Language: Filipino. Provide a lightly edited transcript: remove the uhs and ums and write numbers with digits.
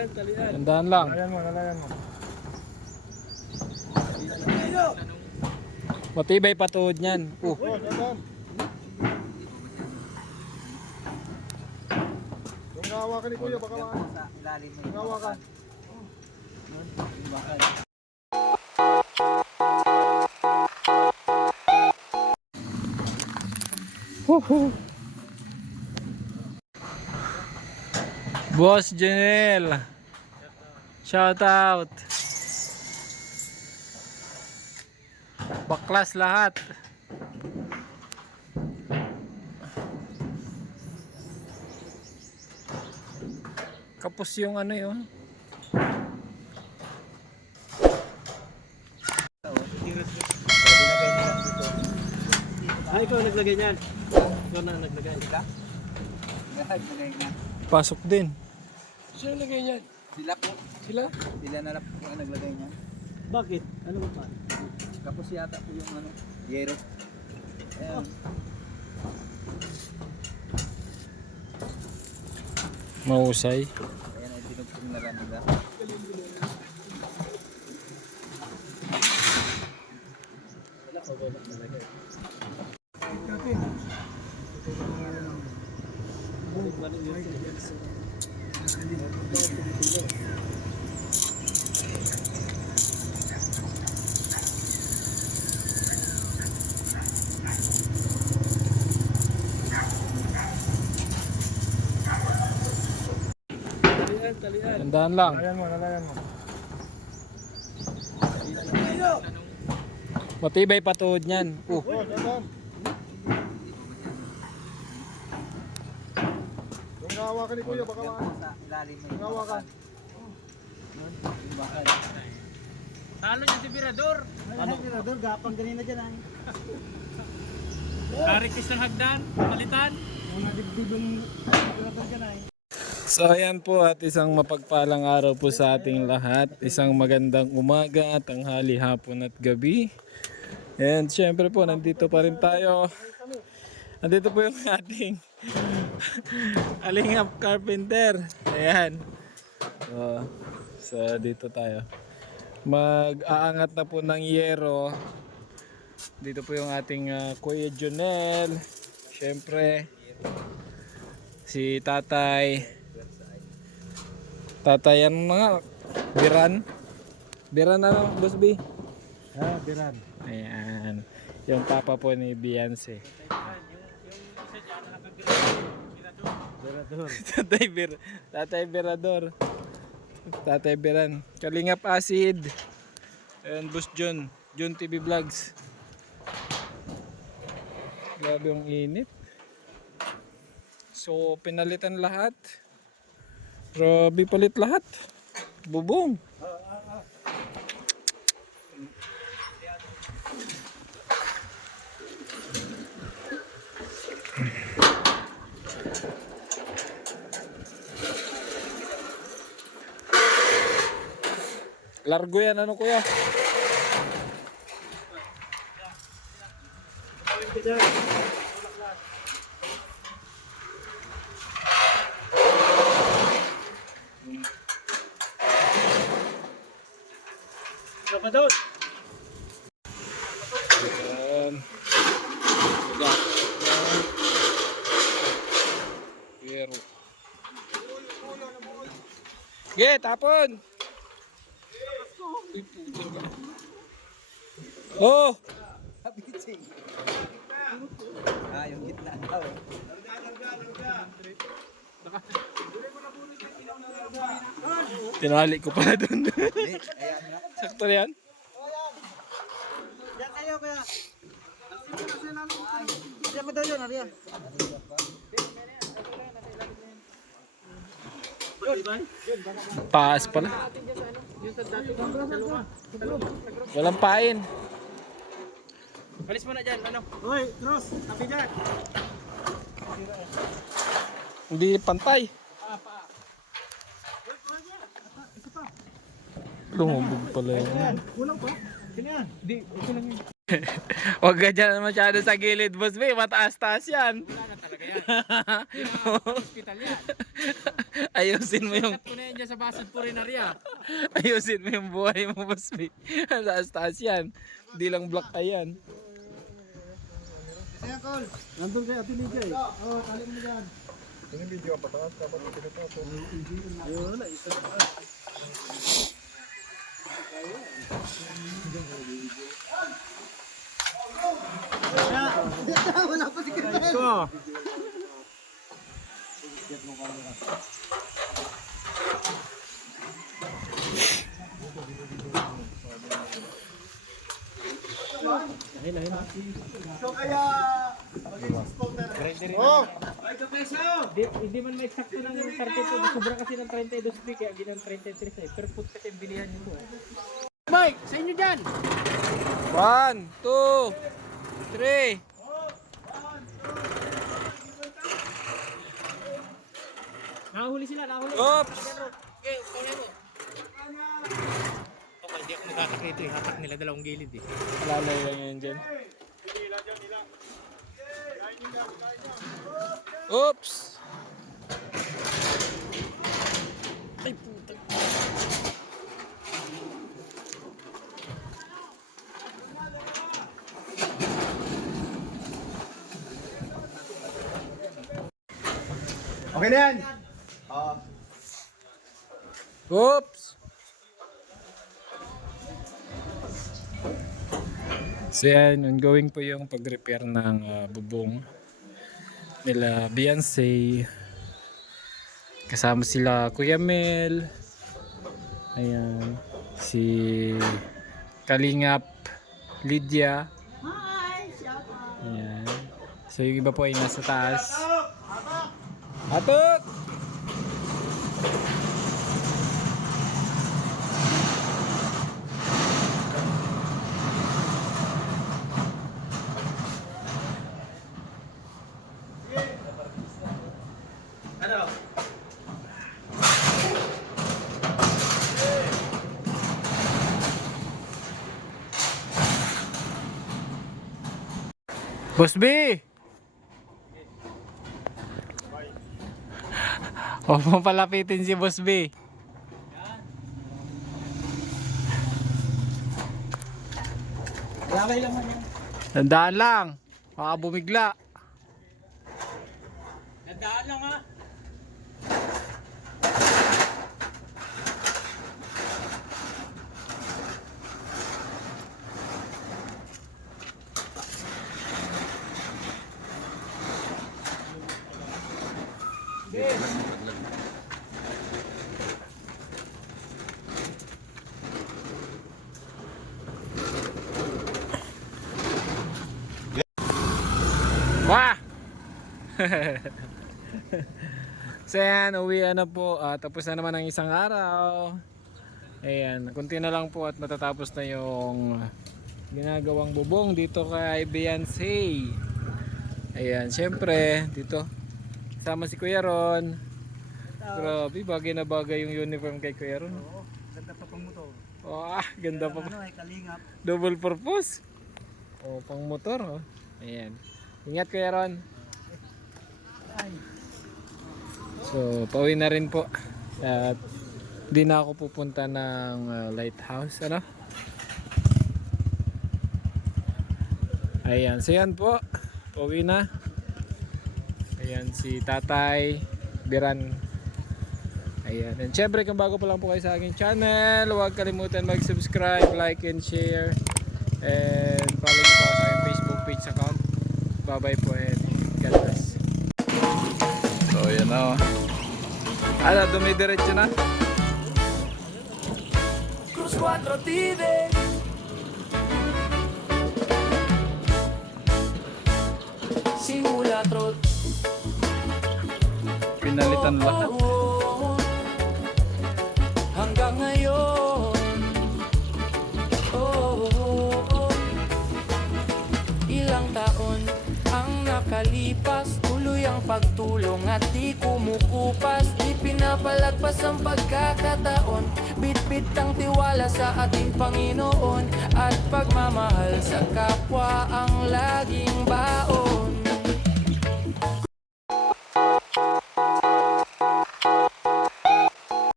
Tandaan lang. Nalayan mo. Matibay pa tuhod niyan. Tandaan. Yung hawakan ni Kuya, baka Sa ilalim mo. hawakan. Boss Janelle, shout out. Baklas lahat. Kapos yung ano yun. Ay, ikaw naglagay niyan. Ikaw na naglagay. Pasok din. Sino naglagay niyan? Sila po. Sila? Sila na lang po ang naglagay niya. Bakit? Ano ba pa? Kapos yata po yung ano, yero. Ayan. Mahusay. Ayan ay pinugtong na lang nila. Tandaan lang. Nalayan mo. Matibay pa tuhod niyan. Tandaan. Yung hawakan ni Kuya, baka Sa ilalim mo. hawakan. Talo niya si Birador. Ano? Mirador, gapang ganina dyan ay. Karitis ng hagdan, palitan. Mga dibdibong Mirador dyan ay. So ayan po at isang mapagpalang araw po sa ating lahat. Isang magandang umaga, tanghali, hapon at gabi. And syempre po nandito pa rin tayo. Nandito po yung ating Alingap Carpenter. Ayan. So dito tayo. Mag-aangat na po ng yero. Dito po yung ating Kuya Jonel. Syempre si Tatay. Tatayan mga Biran ano, Boss B? Biran. Ayan. Yung papa po ni Beyonce. Tatay Birador. Tatay Biran. Kalingap Acid. And Boss John TV Vlogs. Grabe yung init. So pinalitan lahat. Grabe palit lahat. Bubong. Largo yan ano kuya? Ano pa doon? Ayan. Pero. Ge, tapon. Oh, Ah, yung gitna daw. tinali ko pala doon. Ayan nga. Sakto na yan. Diyan kayo kaya. Diyan mo daw yun, Arya. Paas pala. Walang pain. Alis mo na dyan, ano? Hoy, Cross, happy dyan. Hindi pantay. Lumubog pala yun. Kulang pa? Ganyan. Hindi, ito lang yun. Huwag ka dyan masyado sa gilid, boss B. Mataas-taas yan. Wala na talaga yan. Hospital yan. Ayusin mo yung Cut ko na yan dyan sa basod po rin Arya. ayusin mo yung buhay mo, boss B. Ang taas-taas yan. Hindi lang black ayan. Kaya, Col. Nandun kay Ate Lydia eh. Oo, tali mo dyan. Yung video ang pataas, dapat pinataas. Ayun na, isa na. Wala pa si Kaya. So kaya mag-expose na rin. Oh! Hindi man may sakto ng 32. Sobra kasi ng 32 speak. Kaya ginang 33 eh. Pero put kasi yung bilihan nyo po. Mike, sa inyo dyan! 1, 2, 3. Nakahuli sila, nakahuli. Oops! Okay, kaya mo. Okay, hindi ako magkakak rito eh. Hatak nila dalawang gilid eh. Lalay lang yan dyan. Oops! Ay puta. Okay na yan! Oops! So yan, ongoing po yung pag-repair ng bubong nila Beyonce. Kasama sila Kuya Mel. Ayan. Si Kalingap Lydia. Ayan. So yung iba po ay nasa taas. Atok! Boss B! Huwag mo palapitin si Boss B. Lamay lang man yan. Tandaan lang. Baka bumigla. Nandaan lang ha. Wah! So yan, uwian na po. Tapos na naman ang isang araw. Ayan, kunti na lang po at matatapos na yung ginagawang bubong dito kay Beyonce. Ayan, syempre, dito sama si Kuya Ron. Grabe, bagay na bagay yung uniform kay Kuya Ron. Oo, ganda pa pang motor. Oh, ganda pa. Ano ay kalingap. Double purpose. Oh, pang motor. Oh. Ayan. Ingat Kuya Ron. So, pauwi na rin po. At di na ako pupunta ng lighthouse. Ano? Ayan. So, yan po. Pauwi na. Ayan si Tatay Biran. Ayan. And syempre, kung bago pa lang po kayo sa aking channel, huwag kalimutan mag-subscribe, like, and share. And follow nyo po ako sa aking Facebook page account. Bye-bye po and God bless. So, yan na. Ano, dumidiretso na? Cruz 4 Tide. Simula trot. Pinalitan lahat. Hanggang ngayon. Ilang taon ang nakalipas, tuloy ang pagtulong at di kumukupas. Di pinapalagpas ang pagkakataon, bit-bit ang tiwala sa ating Panginoon, at pagmamahal sa kapwa ang laging baon.